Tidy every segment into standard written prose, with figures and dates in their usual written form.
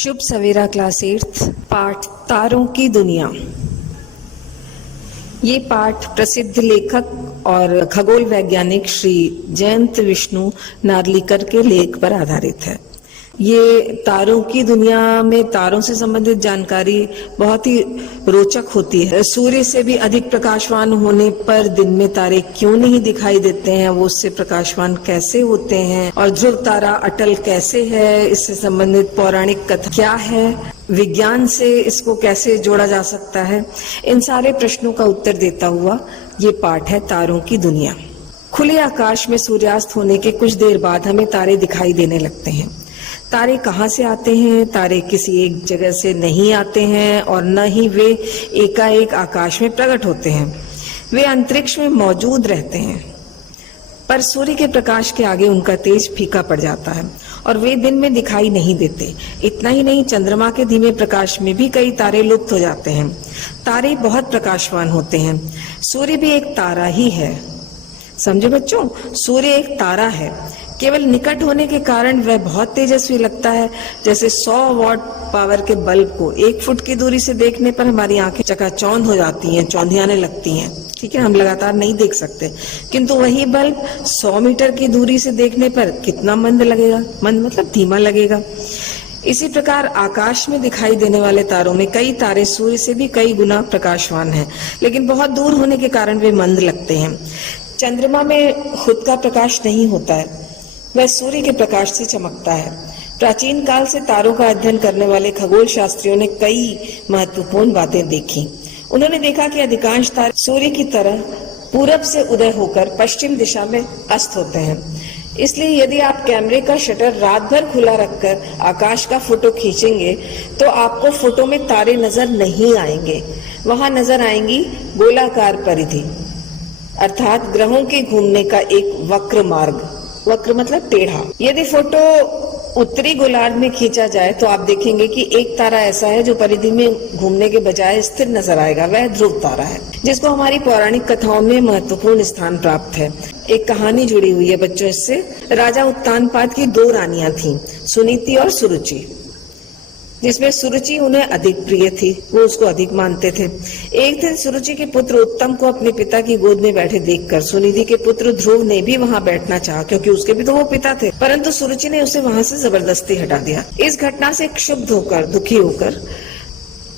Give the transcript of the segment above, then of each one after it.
शुभ सवेरा class 8 पाठ तारों की दुनिया। ये पाठ प्रसिद्ध लेखक और खगोल वैज्ञानिक श्री जयंत विष्णु नार्लिकर के लेख पर आधारित है। ये तारों की दुनिया में तारों से संबंधित जानकारी बहुत ही रोचक होती है। सूर्य से भी अधिक प्रकाशवान होने पर दिन में तारे क्यों नहीं दिखाई देते हैं, वो उससे प्रकाशवान कैसे होते हैं, और ध्रुव तारा अटल कैसे है, इससे संबंधित पौराणिक कथा क्या है, विज्ञान से इसको कैसे जोड़ा जा सकता है, इन सारे प्रश्नों का उत्तर देता हुआ ये पाठ है तारों की दुनिया। खुले आकाश में सूर्यास्त होने के कुछ देर बाद हमें तारे दिखाई देने लगते हैं। तारे कहाँ से आते हैं? तारे किसी एक जगह से नहीं आते हैं और न ही वे एकाएक आकाश में प्रकट होते हैं। वे अंतरिक्ष में मौजूद रहते हैं, पर सूर्य के प्रकाश के आगे उनका तेज फीका पड़ जाता है और वे दिन में दिखाई नहीं देते। इतना ही नहीं, चंद्रमा के धीमे प्रकाश में भी कई तारे लुप्त हो जाते हैं। तारे बहुत प्रकाशवान होते हैं। सूर्य भी एक तारा ही है। समझो बच्चों, सूर्य एक तारा है। केवल निकट होने के कारण वह बहुत तेजस्वी लगता है। जैसे 100 वॉट पावर के बल्ब को 1 फुट की दूरी से देखने पर हमारी आंखें चकाचौंध हो जाती हैं, चौंधियाने लगती हैं। ठीक है, हम लगातार नहीं देख सकते, किंतु वही बल्ब 100 मीटर की दूरी से देखने पर कितना मंद लगेगा। मंद मतलब धीमा लगेगा। इसी प्रकार आकाश में दिखाई देने वाले तारों में कई तारे सूर्य से भी कई गुना प्रकाशवान हैं, लेकिन बहुत दूर होने के कारण वे मंद लगते हैं। चंद्रमा में खुद का प्रकाश नहीं होता है, वह सूर्य के प्रकाश से चमकता है। प्राचीन काल से तारों का अध्ययन करने वाले खगोल शास्त्रियों ने कई महत्वपूर्ण बातें देखी। उन्होंने देखा कि अधिकांश तारे सूर्य की तरह पूरब से उदय होकर पश्चिम दिशा में अस्त होते हैं। इसलिए यदि आप कैमरे का शटर रात भर खुला रखकर आकाश का फोटो खींचेंगे तो आपको फोटो में तारे नजर नहीं आएंगे। वहां नजर आएंगी गोलाकार परिधि, अर्थात ग्रहों के घूमने का एक वक्र मार्ग। वक्र मतलब टेढ़ा। यदि फोटो उत्तरी गोलार्ध में खींचा जाए तो आप देखेंगे कि एक तारा ऐसा है जो परिधि में घूमने के बजाय स्थिर नजर आएगा। वह ध्रुव तारा है, जिसको हमारी पौराणिक कथाओं में महत्वपूर्ण स्थान प्राप्त है। एक कहानी जुड़ी हुई है बच्चों इससे। राजा उत्तानपाद की 2 रानियां थीं, सुनीति और सुरुचि, जिसमें सुरुचि उन्हें अधिक प्रिय थी। वो उसको अधिक मानते थे। एक दिन सुरुचि के पुत्र उत्तम को अपने पिता की गोद में बैठे देखकर सुनिधि के पुत्र ध्रुव ने भी वहां बैठना चाहा, क्योंकि उसके भी तो वो पिता थे, परंतु सुरुचि ने उसे वहां से जबरदस्ती हटा दिया। इस घटना से क्षुब्ध होकर, दुखी होकर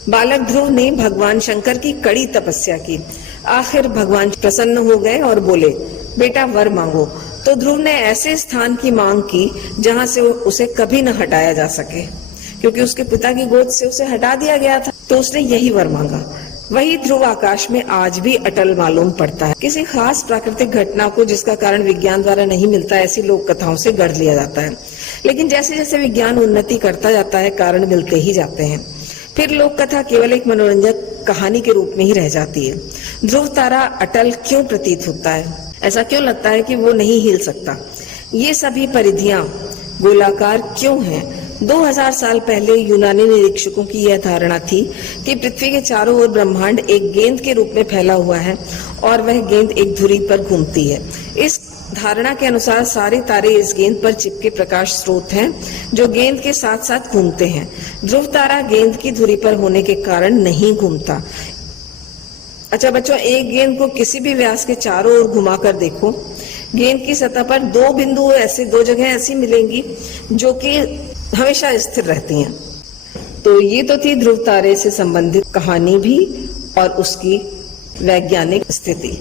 बालक ध्रुव ने भगवान शंकर की कड़ी तपस्या की। आखिर भगवान प्रसन्न हो गए और बोले, बेटा वर मांगो। तो ध्रुव ने ऐसे स्थान की मांग की जहाँ से उसे कभी न हटाया जा सके, क्योंकि उसके पिता की गोद से उसे हटा दिया गया था। तो उसने यही वर मांगा। वही ध्रुव आकाश में आज भी अटल मालूम पड़ता है। किसी खास प्राकृतिक घटना को जिसका कारण विज्ञान द्वारा नहीं मिलता, ऐसी लोक कथाओं से गढ़ लिया जाता है। लेकिन जैसे जैसे विज्ञान उन्नति करता जाता है, कारण मिलते ही जाते हैं। फिर लोक कथा केवल एक मनोरंजक कहानी के रूप में ही रह जाती है। ध्रुव तारा अटल क्यों प्रतीत होता है? ऐसा क्यों लगता है कि वो नहीं हिल सकता? ये सभी परिधियां गोलाकार क्यों हैं? 2000 साल पहले यूनानी निरीक्षकों की यह धारणा थी कि पृथ्वी के चारों ओर ब्रह्मांड एक गेंद के रूप में फैला हुआ है और वह गेंद एक धुरी पर घूमती है। इस धारणा के अनुसार सारे तारे इस गेंद पर चिपके प्रकाश स्रोत हैं, जो गेंद के साथ साथ घूमते हैं। ध्रुव तारा गेंद की धुरी पर होने के कारण नहीं घूमता। अच्छा बच्चों, एक गेंद को किसी भी व्यास के चारों ओर घुमा कर देखो, गेंद की सतह पर 2 बिंदु ऐसे, 2 जगह ऐसी मिलेंगी जो कि हमेशा स्थिर रहती हैं। तो ये तो थी ध्रुव तारे से संबंधित कहानी भी और उसकी वैज्ञानिक स्थिति।